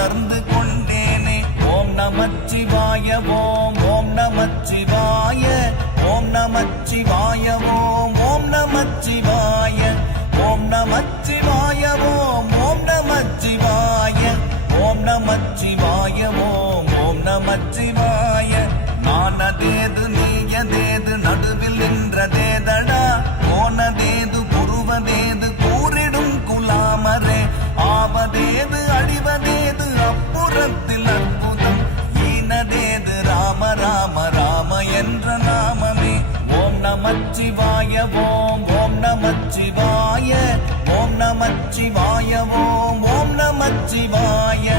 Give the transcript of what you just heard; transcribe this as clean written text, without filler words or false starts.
உணர்ந்து கொண்டேனே. ஓம் நமச்சிவாய ஓம் ஓம் நமச்சிவாய ஓம் நமச்சிவாய ஓம் ஓம் நமச்சிவாய ஓம் நமச்சிவாய ஓம் ஓம் நமச்சிவாய ஓம் நமச்சிவாய ஓம் ஓம் நமச்சிவாய. நானதேது நீயதேது நடுவில் நின்றதேதடா, போனதேது புருவதேது கூறிடும் குலாமரே, ஆவதேது அழிவதேது அப்புறத்தில் அற்புதம், ஈனதேது ராம ராம ராம என்ற நாமமே. ஓம் நமச்சிவாய ஓம் ஓம் நமச்சிவாய ஓம் நமச்சிவாய ஓம் ஓம் நமச்சிவாய.